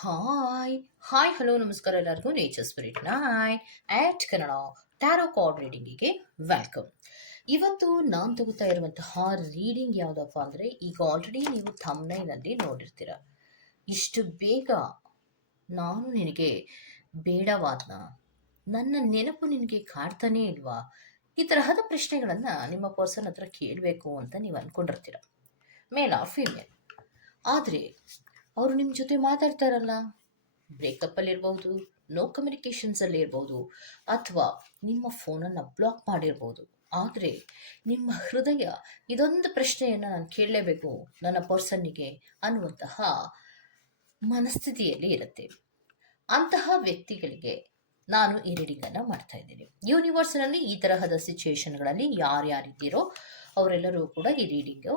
Hi hi hello ನಮಸ್ಕಾರ ಎಲ್ಲರಿಗೂ nature spirit ಆಟ್ Kannada tarot card ರೀಡಿಂಗಿಗೆ welcome. ಇವತ್ತು ನಾನು ತಗೋತಾ ಇರುವಂತಹ ರೀಡಿಂಗ್ ಯಾವುದಪ್ಪ ಅಂದರೆ, ಈಗ ಆಲ್ರೆಡಿ ನೀವು ಥಂಬ್ನೈನಲ್ಲಿ ನೋಡಿರ್ತೀರ. ಇಷ್ಟು ಬೇಗ ನಾನು ನಿನಗೆ ಬೇಡವಾದ್ನ, ನನ್ನ ನೆನಪು ನಿನಗೆ ಕಾಡ್ತಾನೇ ಇಲ್ವಾ, ಈ ತರಹದ ಪ್ರಶ್ನೆಗಳನ್ನು ನಿಮ್ಮ ಪರ್ಸನ್ ಹತ್ರ ಕೇಳಬೇಕು ಅಂತ ನೀವು ಅಂದ್ಕೊಂಡಿರ್ತೀರ. Male or female. ಆದರೆ ಅವರು ನಿಮ್ಮ ಜೊತೆ ಮಾತಾಡ್ತಾರಲ್ಲ, ಬ್ರೇಕಪ್ಪಲ್ಲಿರ್ಬೋದು, ನೋ ಕಮ್ಯುನಿಕೇಷನ್ಸಲ್ಲಿ ಇರ್ಬೋದು, ಅಥವಾ ನಿಮ್ಮ ಫೋನನ್ನು ಬ್ಲಾಕ್ ಮಾಡಿರ್ಬೋದು. ಆದರೆ ನಿಮ್ಮ ಹೃದಯ ಇದೊಂದು ಪ್ರಶ್ನೆಯನ್ನು ನಾನು ಕೇಳಲೇಬೇಕು ನನ್ನ ಪರ್ಸನ್ನಿಗೆ ಅನ್ನುವಂತಹ ಮನಸ್ಥಿತಿಯಲ್ಲಿ ಇರುತ್ತೆ. ಅಂತಹ ವ್ಯಕ್ತಿಗಳಿಗೆ ನಾನು ಈ ರೀಡಿಂಗನ್ನು ಮಾಡ್ತಾ ಇದ್ದೀನಿ. ಯೂನಿವರ್ಸ್ನಲ್ಲಿ ಈ ತರಹದ ಸಿಚುವೇಶನ್ಗಳಲ್ಲಿ ಯಾರ್ಯಾರಿದ್ದೀರೋ ಅವರೆಲ್ಲರೂ ಕೂಡ ಈ ರೀಡಿಂಗು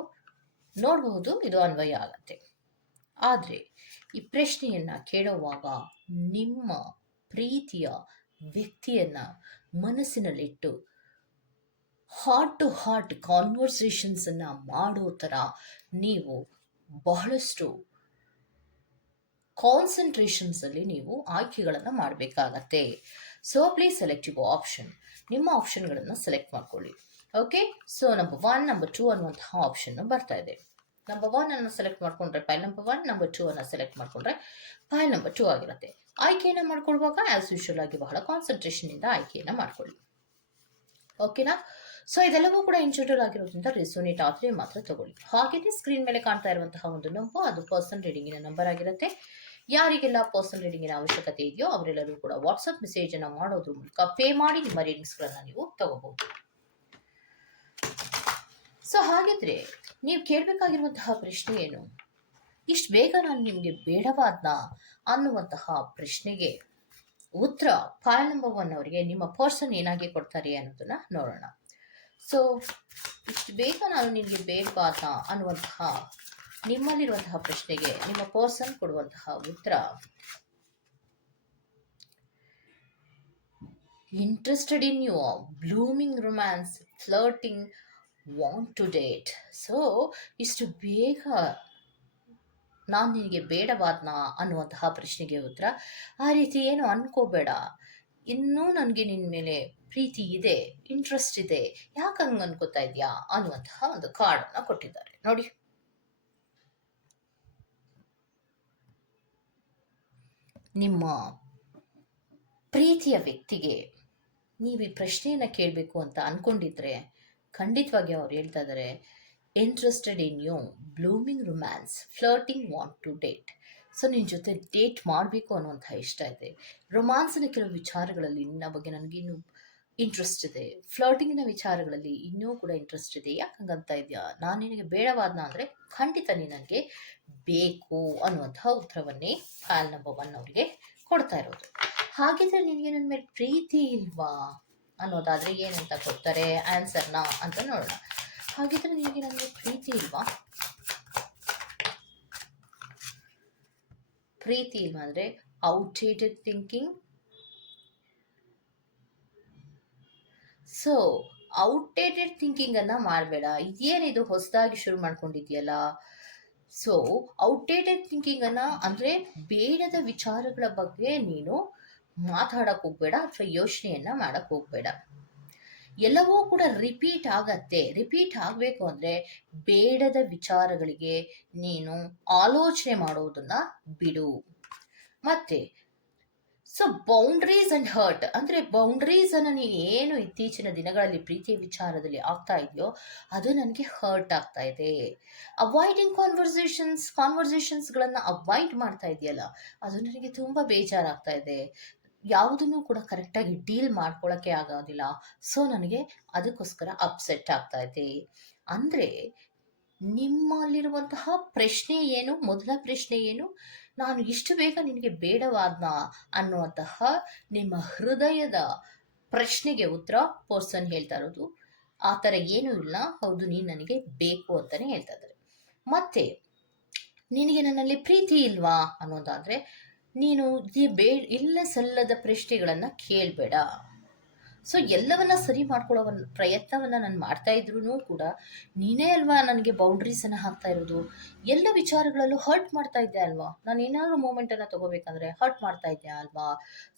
ನೋಡಬಹುದು, ಇದು ಅನ್ವಯ ಆಗತ್ತೆ. ಆದರೆ ಈ ಪ್ರಶ್ನೆಯನ್ನು ಕೇಳುವಾಗ ನಿಮ್ಮ ಪ್ರೀತಿಯ ವ್ಯಕ್ತಿಯನ್ನು ಮನಸ್ಸಿನಲ್ಲಿಟ್ಟು ಹಾರ್ಟ್ ಟು ಹಾರ್ಟ್ ಕಾನ್ವರ್ಸೇಷನ್ಸನ್ನು ಮಾಡೋ ಥರ ನೀವು ಬಹಳಷ್ಟು ಕಾನ್ಸಂಟ್ರೇಷನ್ಸಲ್ಲಿ ನೀವು ಆಯ್ಕೆಗಳನ್ನು ಮಾಡಬೇಕಾಗತ್ತೆ. So please select your option. ನಿಮ್ಮ ಆಪ್ಷನ್ಗಳನ್ನು ಸೆಲೆಕ್ಟ್ ಮಾಡ್ಕೊಳ್ಳಿ. ಓಕೆ, ಸೊ ನಂಬರ್ 1, ನಂಬರ್ 2 ಅನ್ನುವಂತಹ ಆಪ್ಷನ್ ಬರ್ತಾ ಇದೆ. ನಂಬರ್ 1 ಅನ್ನು ಸೆಲೆಕ್ಟ್ ಮಾಡ್ಕೊಂಡ್ರೆ ಪೈಲ್ ನಂಬರ್ 1, ನಂಬರ್ 2 ಅನ್ನು ಸೆಲೆಕ್ಟ್ ಮಾಡ್ಕೊಂಡ್ರೆ ಪೈಲ್ ನಂಬರ್ 2 ಆಗಿರುತ್ತೆ. ಆಯ್ಕೆಯನ್ನು ಮಾಡ್ಕೊಳ್ವಾಗ ಆಸ್ ಯೂಶುವಲ್ ಆಗಿ ಬಹಳ ಕಾನ್ಸಂಟ್ರೇಷನ್ ಇಂದ ಆಯ್ಕೆಯನ್ನು ಮಾಡ್ಕೊಳ್ಳಿ. ಓಕೆನಾ? ಸೊ ಇದೆಲ್ಲವೂ ಕೂಡ ಇನ್ಶೂಟಲ್ ಆಗಿರೋದ್ರಿಂದ ರೆಸೋನೇಟ್ ಆದರೆ ಮಾತ್ರ ತಗೊಳ್ಳಿ. ಹಾಗೆಯೇ ಸ್ಕ್ರೀನ್ ಮೇಲೆ ಕಾಣ್ತಾ ಇರುವಂತಹ ಒಂದು ನಂಬರ್, ಅದು ಪರ್ಸನಲ್ ರೀಡಿಂಗಿನ ನಂಬರ್ ಆಗಿರುತ್ತೆ. ಯಾರಿಗೆಲ್ಲ ಪರ್ಸನಲ್ ರೀಡಿಂಗಿನ ಅವಶ್ಯಕತೆ ಇದೆಯೋ ಅವರೆಲ್ಲರೂ ಕೂಡ ವಾಟ್ಸಪ್ ಮೆಸೇಜ್ ಅನ್ನು ಮಾಡೋದ್ರ ಮೂಲಕ ಪೇ ಮಾಡಿ ನಿಮ್ಮ ರೀಡಿಂಗ್ಸ್ಗಳನ್ನು ನೀವು ತಗೋಬಹುದು. ಸೊ ಹಾಗಿದ್ರೆ ನೀವು ಕೇಳಬೇಕಾಗಿರುವಂತಹ ಪ್ರಶ್ನೆ ಏನು? ಇಷ್ಟು ಬೇಗ ನಾನು ನಿಮಗೆ ಬೇಡವಾದ್ನ ಅನ್ನುವಂತಹ ಪ್ರಶ್ನೆಗೆ ಉತ್ತರ ಫೈಲ್ ನಂಬರ್ 1 ಅವರಿಗೆ ನಿಮ್ಮ ಪರ್ಸನ್ ಏನಾಗಿ ಕೊಡ್ತಾರೆ ಅನ್ನೋದನ್ನ ನೋಡೋಣ. ಸೊ ಇಷ್ಟು ಬೇಗ ನಾನು ನಿಮಗೆ ಬೇಡವಾದ್ನ ಅನ್ನುವಂತಹ ನಿಮ್ಮಲ್ಲಿರುವಂತಹ ಪ್ರಶ್ನೆಗೆ ನಿಮ್ಮ ಪರ್ಸನ್ ಕೊಡುವಂತಹ ಉತ್ತರ interested in you, blooming romance, flirting, want to date. So ಇಷ್ಟು ಬೇಗ ನಾನು ನಿನಗೆ ಬೇಡವಾದ್ನ ಅನ್ನುವಂತಹ ಪ್ರಶ್ನೆಗೆ ಉತ್ತರ ಆ ರೀತಿ ಏನು ಅನ್ಕೋಬೇಡ, ಇನ್ನೂ ನನಗೆ ನಿನ್ನ ಮೇಲೆ ಪ್ರೀತಿ ಇದೆ, ಇಂಟ್ರೆಸ್ಟ್ ಇದೆ, ಯಾಕೆ ಹಂಗೆ ಅನ್ಕೋತಾ ಇದೆಯಾ ಅನ್ನುವಂತಹ ಒಂದು ಕಾರ್ಡನ್ನು ಕೊಟ್ಟಿದ್ದಾರೆ ನೋಡಿ. ನಿಮ್ಮ ಪ್ರೀತಿಯ ವ್ಯಕ್ತಿಗೆ ನೀವು ಈ ಪ್ರಶ್ನೆಯನ್ನು ಕೇಳಬೇಕು ಅಂತ ಅಂದ್ಕೊಂಡಿದ್ರೆ ಖಂಡಿತವಾಗಿ ಅವ್ರು ಹೇಳ್ತಾ ಇದ್ದಾರೆ interested in you, blooming romance, flirting, want to date. So ನಿನ್ನ ಜೊತೆ ಡೇಟ್ ಮಾಡಬೇಕು ಅನ್ನುವಂಥ ಇಷ್ಟ ಇದೆ. ರೊಮ್ಯಾನ್ಸಿನ ಕೆಲವು ವಿಚಾರಗಳಲ್ಲಿ ನಿನ್ನ ಬಗ್ಗೆ ನನಗೆ ಇನ್ನೂ ಇಂಟ್ರೆಸ್ಟ್ ಇದೆ, ಫ್ಲರ್ಟಿಂಗಿನ ವಿಚಾರಗಳಲ್ಲಿ ಇನ್ನೂ ಕೂಡ ಇಂಟ್ರೆಸ್ಟ್ ಇದೆ, ಯಾಕೆ ಹಂಗಂತ ಇದೆಯಾ, ನಾನು ನಿನಗೆ ಬೇಡವಾದ್ನ ಅಂದರೆ ಖಂಡಿತ ನೀನು ನನಗೆ ಬೇಕು ಅನ್ನುವಂತಹ ಉತ್ತರವನ್ನೇ ಫೈಲ್ ನಂಬರ್ 1 ಅವರಿಗೆ ಕೊಡ್ತಾ ಇರೋದು. ಹಾಗಿದ್ರೆ ನಿನಗೆ ನನ್ನ ಮೇಲೆ ಪ್ರೀತಿ ಇಲ್ವಾ ಅನ್ನೋದಾದರೆ ಏನಂತ ಕೊಡ್ತಾರೆ ಆನ್ಸರ್ನ ಅಂತ ನೋಡೋಣ. ಹಾಗಿದ್ರೆ ನಿನಗೆ ನನಗೆ ಪ್ರೀತಿ ಇಲ್ವಾ? ಪ್ರೀತಿ ಇಲ್ವಾ ಅಂದರೆ ಔಟ್ಡೇಟೆಡ್ ಥಿಂಕಿಂಗ್. ಸೊ ಔಟ್ಡೇಟೆಡ್ ಥಿಂಕಿಂಗನ್ನು ಮಾಡಬೇಡ. ಇದೇನಿದು ಹೊಸದಾಗಿ ಶುರು ಮಾಡ್ಕೊಂಡಿದೆಯಲ್ಲ. ಸೊ ಔಟ್ಡೇಟೆಡ್ ಥಿಂಕಿಂಗನ್ನು ಅಂದರೆ ಬೇಡದ ವಿಚಾರಗಳ ಬಗ್ಗೆ ನೀನು ಮಾತಾಡಕ್ಕೆ ಹೋಗ್ಬೇಡ ಅಥವಾ ಯೋಚನೆಯನ್ನು ಮಾಡಕ್ಕೆ ಹೋಗ್ಬೇಡ. ಎಲ್ಲವೂ ಕೂಡ ರಿಪೀಟ್ ಆಗತ್ತೆ. ರಿಪೀಟ್ ಆಗಬೇಕು ಅಂದರೆ ಬೇಡದ ವಿಚಾರಗಳಿಗೆ ನೀನು ಆಲೋಚನೆ ಮಾಡೋದನ್ನ ಬಿಡು. ಮತ್ತೆ ಸೊ ಬೌಂಡ್ರೀಸ್ ಅಂಡ್ ಹರ್ಟ್ ಅಂದರೆ ಬೌಂಡ್ರೀಸನ್ನು ನೀನು ಏನು ಇತ್ತೀಚಿನ ದಿನಗಳಲ್ಲಿ ಪ್ರೀತಿಯ ವಿಚಾರದಲ್ಲಿ ಆಗ್ತಾ ಇದೆಯೋ ಅದು ನನಗೆ ಹರ್ಟ್ ಆಗ್ತಾ ಇದೆ. ಅವಾಯ್ಡಿಂಗ್ ಕಾನ್ವರ್ಸೇಷನ್ಸ್ಗಳನ್ನು ಅವಾಯ್ಡ್ ಮಾಡ್ತಾ ಇದೆಯಲ್ಲ, ಅದು ನನಗೆ ತುಂಬ ಬೇಜಾರಾಗ್ತಾ ಇದೆ. ಯಾವುದನ್ನು ಕೂಡ ಕರೆಕ್ಟಾಗಿ ಡೀಲ್ ಮಾಡ್ಕೊಳ್ಳೋಕ್ಕೆ ಆಗೋದಿಲ್ಲ. ಸೊ ನನಗೆ ಅದಕ್ಕೋಸ್ಕರ ಅಪ್ಸೆಟ್ ಆಗ್ತಾ ಇದೆ. ಅಂದರೆ ನಿಮ್ಮಲ್ಲಿರುವಂತಹ ಪ್ರಶ್ನೆ ಏನು? ಮೊದಲ ಪ್ರಶ್ನೆ ಏನು? ನಾನು ಇಷ್ಟು ಬೇಗ ನಿನಗೆ ಬೇಡವಾದ್ನ ಅನ್ನುವಂತಹ ನಿಮ್ಮ ಹೃದಯದ ಪ್ರಶ್ನೆಗೆ ಉತ್ತರ ಪರ್ಸನ್ ಹೇಳ್ತಾ ಇರೋದು ಆ ಥರ ಏನೂ ಇಲ್ಲ, ಹೌದು ನೀನು ನನಗೆ ಬೇಕು ಅಂತಲೇ ಹೇಳ್ತಾ ಇದ್ದಾರೆ. ಮತ್ತೆ ನಿನಗೆ ನನ್ನಲ್ಲಿ ಪ್ರೀತಿ ಇಲ್ವಾ ಅನ್ನೋದಾದರೆ ನೀನು ಇಲ್ಲ ಸಲ್ಲದ ಪ್ರಶ್ನೆಗಳನ್ನು ಕೇಳಬೇಡ. ಸೊ ಎಲ್ಲವನ್ನ ಸರಿ ಮಾಡ್ಕೊಳ್ಳೋ ಪ್ರಯತ್ನವನ್ನ ನಾನು ಮಾಡ್ತಾ ಇದ್ರೂ ಕೂಡ ನೀನೇ ಅಲ್ವಾ ನನಗೆ ಬೌಂಡ್ರೀಸನ್ನು ಹಾಕ್ತಾ ಇರೋದು. ಎಲ್ಲ ವಿಚಾರಗಳಲ್ಲೂ ಹರ್ಟ್ ಮಾಡ್ತಾ ಇದ್ದೆ ಅಲ್ವಾ, ನಾನು ಏನಾದರೂ ಮೂಮೆಂಟನ್ನು ತಗೋಬೇಕಂದ್ರೆ ಹರ್ಟ್ ಮಾಡ್ತಾ ಇದ್ದೆ ಅಲ್ವಾ.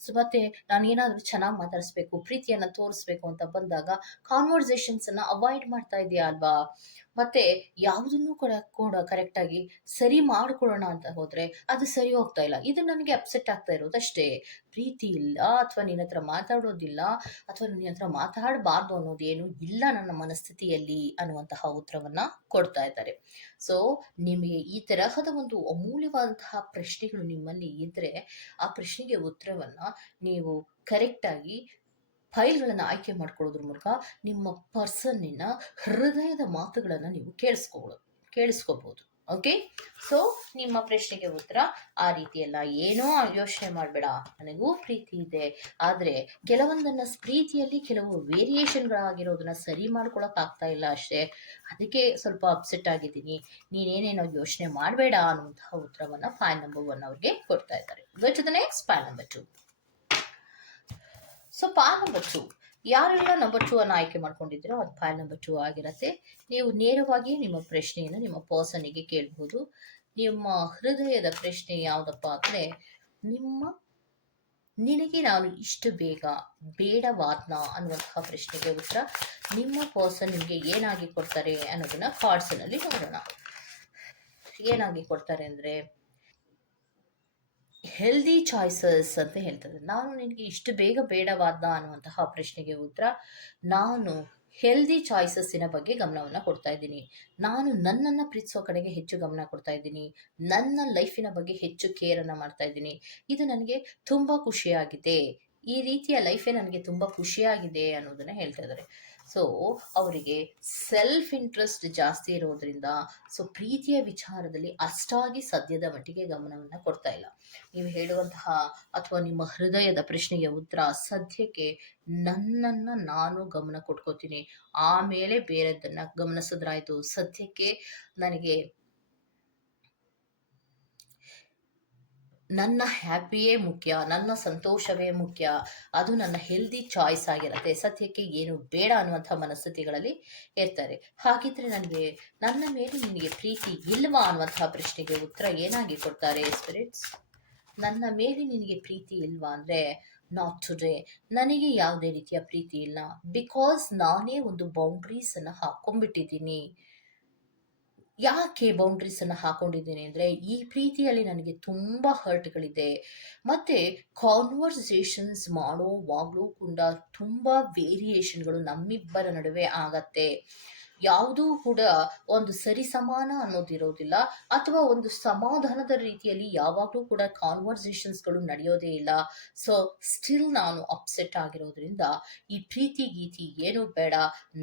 ಸೊ ಮತ್ತೆ ನಾನು ಏನಾದರೂ ಚೆನ್ನಾಗಿ ಮಾತಾಡಿಸ್ಬೇಕು, ಪ್ರೀತಿಯನ್ನು ತೋರಿಸ್ಬೇಕು ಅಂತ ಬಂದಾಗ ಕಾನ್ವರ್ಸೇಷನ್ಸನ್ನು ಅವಾಯ್ಡ್ ಮಾಡ್ತಾ ಇದೆಯಾ ಅಲ್ವಾ. ಮತ್ತೆ ಯಾವುದನ್ನು ಕೂಡ ಕರೆಕ್ಟಾಗಿ ಸರಿ ಮಾಡ್ಕೊಳ್ಳೋಣ ಅಂತ ಹೋದ್ರೆ ಅದು ಸರಿ ಹೋಗ್ತಾ ಇಲ್ಲ. ಇದು ನನಗೆ ಅಪ್ಸೆಟ್ ಆಗ್ತಾ ಇರೋದಷ್ಟೇ. ಪ್ರೀತಿ ಇಲ್ಲ ಅಥವಾ ನಿನ್ನ ಹತ್ರ ಮಾತಾಡೋದಿಲ್ಲ ಅಥವಾ ನಿನ್ನ ಹತ್ರ ಮಾತಾಡಬಾರ್ದು ಅನ್ನೋದೇನು ಇಲ್ಲ ನನ್ನ ಮನಸ್ಥಿತಿಯಲ್ಲಿ ಅನ್ನುವಂತಹ ಉತ್ತರವನ್ನ ಕೊಡ್ತಾ ಇದ್ದಾರೆ. ಸೊ ನಿಮಗೆ ಈ ತರಹದ ಒಂದು ಅಮೂಲ್ಯವಾದಂತಹ ಪ್ರಶ್ನೆಗಳು ನಿಮ್ಮಲ್ಲಿ ಇದ್ರೆ ಆ ಪ್ರಶ್ನೆಗೆ ಉತ್ತರವನ್ನ ನೀವು ಕರೆಕ್ಟಾಗಿ ಫೈಲ್ಗಳನ್ನು ಆಯ್ಕೆ ಮಾಡ್ಕೊಳ್ಳೋದ್ರ ಮೂಲಕ ನಿಮ್ಮ ಪರ್ಸನ್ನಿನ ಹೃದಯದ ಮಾತುಗಳನ್ನು ನೀವು ಕೇಳಿಸ್ಕೋಬಹುದು. ಓಕೆ, ಸೊ ನಿಮ್ಮ ಪ್ರಶ್ನೆಗೆ ಉತ್ತರ ಆ ರೀತಿ ಎಲ್ಲ ಏನೋ ಯೋಚನೆ ಮಾಡಬೇಡ, ನನಗೂ ಪ್ರೀತಿ ಇದೆ, ಆದರೆ ಕೆಲವೊಂದನ್ನ ಪ್ರೀತಿಯಲ್ಲಿ ಕೆಲವು ವೇರಿಯೇಷನ್ಗಳಾಗಿರೋದನ್ನ ಸರಿ ಮಾಡ್ಕೊಳಕ್ ಆಗ್ತಾ ಇಲ್ಲ ಅಷ್ಟೇ, ಅದಕ್ಕೆ ಸ್ವಲ್ಪ ಅಪ್ಸೆಟ್ ಆಗಿದ್ದೀನಿ, ನೀನೇನೇನೋ ಯೋಚನೆ ಮಾಡಬೇಡ ಅನ್ನುವಂತಹ ಉತ್ತರವನ್ನ ಫೈಲ್ ನಂಬರ್ 1 ಅವ್ರಿಗೆ ಕೊಡ್ತಾ ಇದ್ದಾರೆ. Go to the next file number 2. So file number 2, ಯಾರೆಲ್ಲ ನಂಬರ್ 2 ಅನ್ನು ಆಯ್ಕೆ ಮಾಡ್ಕೊಂಡಿದ್ದೀರೋ ಅದು ಫೈಲ್ ನಂಬರ್ 2 ಆಗಿರುತ್ತೆ. ನೀವು ನೇರವಾಗಿ ನಿಮ್ಮ ಪ್ರಶ್ನೆಯನ್ನು ನಿಮ್ಮ ಪರ್ಸನ್ನಿಗೆ ಕೇಳಬಹುದು. ನಿಮ್ಮ ಹೃದಯದ ಪ್ರಶ್ನೆ ಯಾವುದಪ್ಪ ಅಂದರೆ, ನಿನಗೆ ನಾನು ಇಷ್ಟು ಬೇಗ ಬೇಡವಾದ್ನಾ ಅನ್ನುವಂತಹ ಪ್ರಶ್ನೆಗೆ ಉತ್ತರ ನಿಮ್ಮ ಪರ್ಸನ್ ನಿಮಗೆ ಏನಾಗಿ ಕೊಡ್ತಾರೆ ಅನ್ನೋದನ್ನ ಕಾರ್ಡ್ಸ್ನಲ್ಲಿ ನೋಡೋಣ. ಏನಾಗಿ ಕೊಡ್ತಾರೆ ಅಂದರೆ ಹೆಲ್ದಿ ಚಾಯ್ಸಸ್ ಅಂತ ಹೇಳ್ತಾರೆ. ನಾನು ನಿನಗೆ ಇಷ್ಟು ಬೇಗ ಬೇಡವಾದ ಅನ್ನುವಂತಹ ಪ್ರಶ್ನೆಗೆ ಉತ್ತರ, ನಾನು ಹೆಲ್ದಿ ಚಾಯ್ಸಸ್ಸಿನ ಬಗ್ಗೆ ಗಮನವನ್ನು ಕೊಡ್ತಾ ಇದ್ದೀನಿ, ನಾನು ನನ್ನನ್ನು ಪ್ರೀತಿಸೋ ಕಡೆಗೆ ಹೆಚ್ಚು ಗಮನ ಕೊಡ್ತಾ ಇದ್ದೀನಿ, ನನ್ನ ಲೈಫಿನ ಬಗ್ಗೆ ಹೆಚ್ಚು ಕೇರನ್ನು ಮಾಡ್ತಾ ಇದ್ದೀನಿ, ಇದು ನನಗೆ ತುಂಬ ಖುಷಿಯಾಗಿದೆ, ಈ ರೀತಿಯ ಲೈಫೇ ನನಗೆ ತುಂಬ ಖುಷಿಯಾಗಿದೆ ಅನ್ನೋದನ್ನ ಹೇಳ್ತಾ ಇದ್ದಾರೆ. ಸೊ ಅವರಿಗೆ ಸೆಲ್ಫ್ ಇಂಟ್ರೆಸ್ಟ್ ಜಾಸ್ತಿ ಇರೋದ್ರಿಂದ ಸೊ ಪ್ರೀತಿಯ ವಿಚಾರದಲ್ಲಿ ಅಷ್ಟಾಗಿ ಸದ್ಯದ ಮಟ್ಟಿಗೆ ಗಮನವನ್ನು ಕೊಡ್ತಾ ಇಲ್ಲ. ನೀವು ಹೇಳುವಂತಹ ಅಥವಾ ನಿಮ್ಮ ಹೃದಯದ ಪ್ರಶ್ನೆಗೆ ಉತ್ತರ ಸದ್ಯಕ್ಕೆ ನನ್ನನ್ನು ನಾನು ಗಮನ ಕೊಟ್ಕೋತೀನಿ, ಆಮೇಲೆ ಬೇರೆದನ್ನ ಗಮನಿಸಿದ್ರಾಯ್ತು, ಸದ್ಯಕ್ಕೆ ನನಗೆ ನನ್ನ ಹ್ಯಾಪಿಯೇ ಮುಖ್ಯ, ನನ್ನ ಸಂತೋಷವೇ ಮುಖ್ಯ, ಅದು ನನ್ನ ಹೆಲ್ದಿ ಚಾಯ್ಸ್ ಆಗಿರುತ್ತೆ, ಸದ್ಯಕ್ಕೆ ಏನು ಬೇಡ ಅನ್ನುವಂಥ ಮನಸ್ಥಿತಿಗಳಲ್ಲಿ ಇರ್ತಾರೆ. ಹಾಗಿದ್ರೆ ನನ್ನ ಮೇಲೆ ನಿನಗೆ ಪ್ರೀತಿ ಇಲ್ವಾ ಅನ್ನುವಂತಹ ಪ್ರಶ್ನೆಗೆ ಉತ್ತರ ಏನಾಗಿ ಕೊಡ್ತಾರೆ ಸ್ಪಿರಿಟ್ಸ್? ನನ್ನ ಮೇಲೆ ನಿನಗೆ ಪ್ರೀತಿ ಇಲ್ವಾ ಅಂದರೆ, ನಾಟ್ ಟುಡೇ, ನನಗೆ ಯಾವುದೇ ರೀತಿಯ ಪ್ರೀತಿ ಇಲ್ಲ, ಬಿಕಾಸ್ ನಾನೇ ಒಂದು ಬೌಂಡ್ರೀಸನ್ನು ಹಾಕೊಂಡ್ಬಿಟ್ಟಿದ್ದೀನಿ. ಯಾಕೆ ಬೌಂಡ್ರೀಸನ್ನು ಹಾಕೊಂಡಿದ್ದೀನಿ ಅಂದರೆ, ಈ ಪ್ರೀತಿಯಲ್ಲಿ ನನಗೆ ತುಂಬ ಹರ್ಟ್ಗಳಿದೆ, ಮತ್ತು ಕಾನ್ವರ್ಸೇಷನ್ಸ್ ಮಾಡೋವಾಗಲೂ ಕೂಡ ತುಂಬ ವೇರಿಯೇಷನ್ಗಳು ನಮ್ಮಿಬ್ಬರ ನಡುವೆ ಆಗತ್ತೆ. ಯಾವುದೂ ಕೂಡ ಒಂದು ಸರಿಸಮಾನ ಅನ್ನೋದಿರೋದಿಲ್ಲ, ಅಥವಾ ಒಂದು ಸಮಾಧಾನದ ರೀತಿಯಲ್ಲಿ ಯಾವಾಗಲೂ ಕೂಡ ಕಾನ್ವರ್ಸೇಷನ್ಸ್ಗಳು ನಡೆಯೋದೇ ಇಲ್ಲ. ಸೊ ಸ್ಟಿಲ್ ನಾನು ಅಪ್ಸೆಟ್ ಆಗಿರೋದ್ರಿಂದ ಈ ಪ್ರೀತಿ ಗೀತಿ ಏನೂ ಬೇಡ,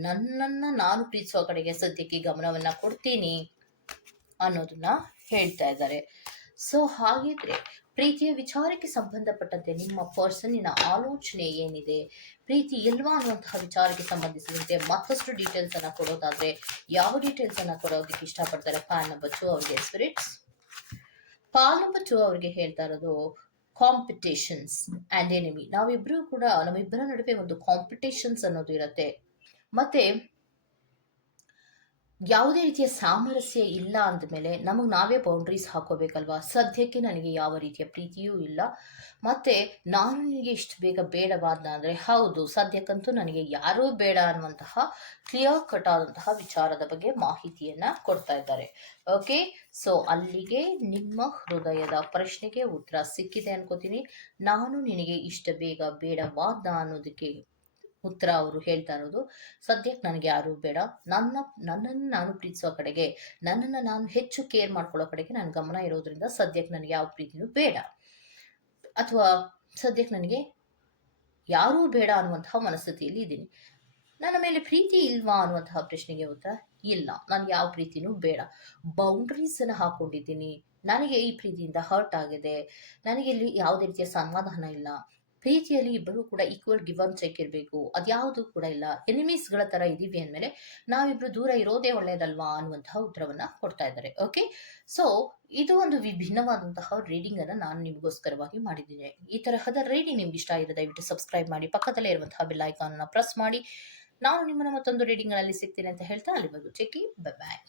ನನ್ನನ್ನು ನಾನು ಪ್ರೀತಿಸೋ ಕಡೆಗೆ ಸದ್ಯಕ್ಕೆ ಗಮನವನ್ನು ಕೊಡ್ತೀನಿ ಅನ್ನೋದನ್ನ ಹೇಳ್ತಾ ಇದ್ದಾರೆ. ಸೊ ಹಾಗಿದ್ರೆ ಪ್ರೀತಿಯ ವಿಚಾರಕ್ಕೆ ಸಂಬಂಧಪಟ್ಟಂತೆ ನಿಮ್ಮ ಪರ್ಸನ್ನಿನ ಆಲೋಚನೆ ಏನಿದೆ, ಪ್ರೀತಿ ಇಲ್ವಾ ಅನ್ನುವಂತಹ ವಿಚಾರಕ್ಕೆ ಸಂಬಂಧಿಸಿದಂತೆ ಮತ್ತಷ್ಟು ಡೀಟೇಲ್ಸ್ ಅನ್ನ ಕೊಡೋದಾದ್ರೆ ಯಾವ ಡೀಟೇಲ್ಸ್ ಅನ್ನ ಕೊಡೋದಕ್ಕೆ ಇಷ್ಟಪಡ್ತಾರೆ ಫೈಲ್ ನಂಬರ್ 2 ಅವರಿಗೆ ಸ್ಪಿರಿಟ್ಸ್? ಫೈಲ್ ನಂಬರ್ 2 ಅವರಿಗೆ ಹೇಳ್ತಾ ಇರೋದು ಕಾಂಪಿಟೇಷನ್ಸ್ ಅಂಡ್ ಎನಿಮಿ. ನಮ್ಮಿಬ್ಬರ ನಡುವೆ ಒಂದು ಕಾಂಪಿಟೇಷನ್ಸ್ ಅನ್ನೋದು ಇರುತ್ತೆ, ಮತ್ತೆ ಯಾವುದೇ ರೀತಿಯ ಸಾಮರಸ್ಯ ಇಲ್ಲ ಅಂದಮೇಲೆ ನಮಗೆ ನಾವೇ ಬೌಂಡ್ರೀಸ್ ಹಾಕೋಬೇಕಲ್ವಾ. ಸದ್ಯಕ್ಕೆ ನನಗೆ ಯಾವ ರೀತಿಯ ಪ್ರೀತಿಯೂ ಇಲ್ಲ, ಮತ್ತು ನಾನು ನಿನಗೆ ಇಷ್ಟು ಬೇಗ ಬೇಡವಾದ್ನ ಅಂದರೆ, ಹೌದು ಸದ್ಯಕ್ಕಂತೂ ನನಗೆ ಯಾರೂ ಬೇಡ ಅನ್ನುವಂತಹ ಕ್ಲಿಯರ್ ಕಟ್ ಆದಂತಹ ವಿಚಾರದ ಬಗ್ಗೆ ಮಾಹಿತಿಯನ್ನು ಕೊಡ್ತಾ ಇದ್ದಾರೆ. ಓಕೆ, ಸೊ ಅಲ್ಲಿಗೆ ನಿಮ್ಮ ಹೃದಯದ ಪ್ರಶ್ನೆಗೆ ಉತ್ತರ ಸಿಕ್ಕಿದೆ ಅನ್ಕೋತೀನಿ. ನಾನು ನಿನಗೆ ಇಷ್ಟು ಬೇಗ ಬೇಡವಾದ್ನ ಅನ್ನೋದಕ್ಕೆ ಉತ್ತರ ಅವರು ಹೇಳ್ತಾ ಇರೋದು, ಸದ್ಯಕ್ಕೆ ನನಗೆ ಯಾರೂ ಬೇಡ, ನನ್ನನ್ನು ನಾನು ಪ್ರೀತಿಸೋ ಕಡೆಗೆ, ನನ್ನನ್ನು ನಾನು ಹೆಚ್ಚು ಕೇರ್ ಮಾಡ್ಕೊಳ್ಳೋ ಕಡೆಗೆ ನನ್ನ ಗಮನ ಇರೋದ್ರಿಂದ ಸದ್ಯಕ್ಕೆ ನನಗೆ ಯಾವ ಪ್ರೀತಿನೂ ಬೇಡ, ಅಥವಾ ಸದ್ಯಕ್ಕೆ ನನಗೆ ಯಾರೂ ಬೇಡ ಅನ್ನುವಂತಹ ಮನಸ್ಥಿತಿಯಲ್ಲಿ ಇದ್ದೀನಿ. ನನ್ನ ಮೇಲೆ ಪ್ರೀತಿ ಇಲ್ವಾ ಅನ್ನುವಂತಹ ಪ್ರಶ್ನೆಗೆ ಉತ್ತರ, ಇಲ್ಲ, ನನಗೆ ಯಾವ ಪ್ರೀತಿನೂ ಬೇಡ, ಬೌಂಡ್ರೀಸನ್ನು ಹಾಕೊಂಡಿದ್ದೀನಿ, ನನಗೆ ಈ ಪ್ರೀತಿಯಿಂದ ಹರ್ಟ್ ಆಗಿದೆ, ನನಗೆ ಇಲ್ಲಿ ಯಾವುದೇ ರೀತಿಯ ಸಮಾಧಾನ ಇಲ್ಲ, ಪ್ರೀತಿಯಲ್ಲಿ ಇಬ್ಬರು ಕೂಡ ಈಕ್ವಲ್ ಗಿವ್ ಅಂಡ್ ಟೇಕ್ ಇರಬೇಕು. ಅದ್ಯಾವುದು ಕೂಡ ಇಲ್ಲ. ಎನಿಮೀಸ್ಗಳ ತರ ಇದೀವಿ ಅಂದಮೇಲೆ ನಾವಿಬ್ರು ದೂರ ಇರೋದೇ ಒಳ್ಳೇದಲ್ವಾ ಅನ್ನುವಂತಹ ಉತ್ತರವನ್ನ ಕೊಡ್ತಾ ಇದ್ದಾರೆ. ಓಕೆ, ಸೊ ಇದು ಒಂದು ವಿಭಿನ್ನವಾದಂತಹ ರೀಡಿಂಗ್ ಅನ್ನ ನಾನು ನಿಮಗೋಸ್ಕರವಾಗಿ ಮಾಡಿದ್ದೀನಿ. ಈ ತರಹದ ರೀಡಿಂಗ್ ನಿಮ್ಗೆ ಇಷ್ಟ ಆಗಿದೆ ದಯವಿಟ್ಟು ಸಬ್ಸ್ಕ್ರೈಬ್ ಮಾಡಿ, ಪಕ್ಕದಲ್ಲೇ ಇರುವಂತಹ ಬೆಲ್ ಐಕಾನ್ ಅನ್ನ ಪ್ರೆಸ್ ಮಾಡಿ. ನಾನು ನಿಮ್ಮನ್ನ ಮತ್ತೊಂದು ರೀಡಿಂಗ್ ಗಳಲ್ಲಿ ಸಿಗ್ತೀನಿ ಅಂತ ಹೇಳ್ತಾ ಅಲ್ಲಿವರೆಗೂ ಟೇಕ್ ಕೇರ್, ಬೈ ಬಾಯ್.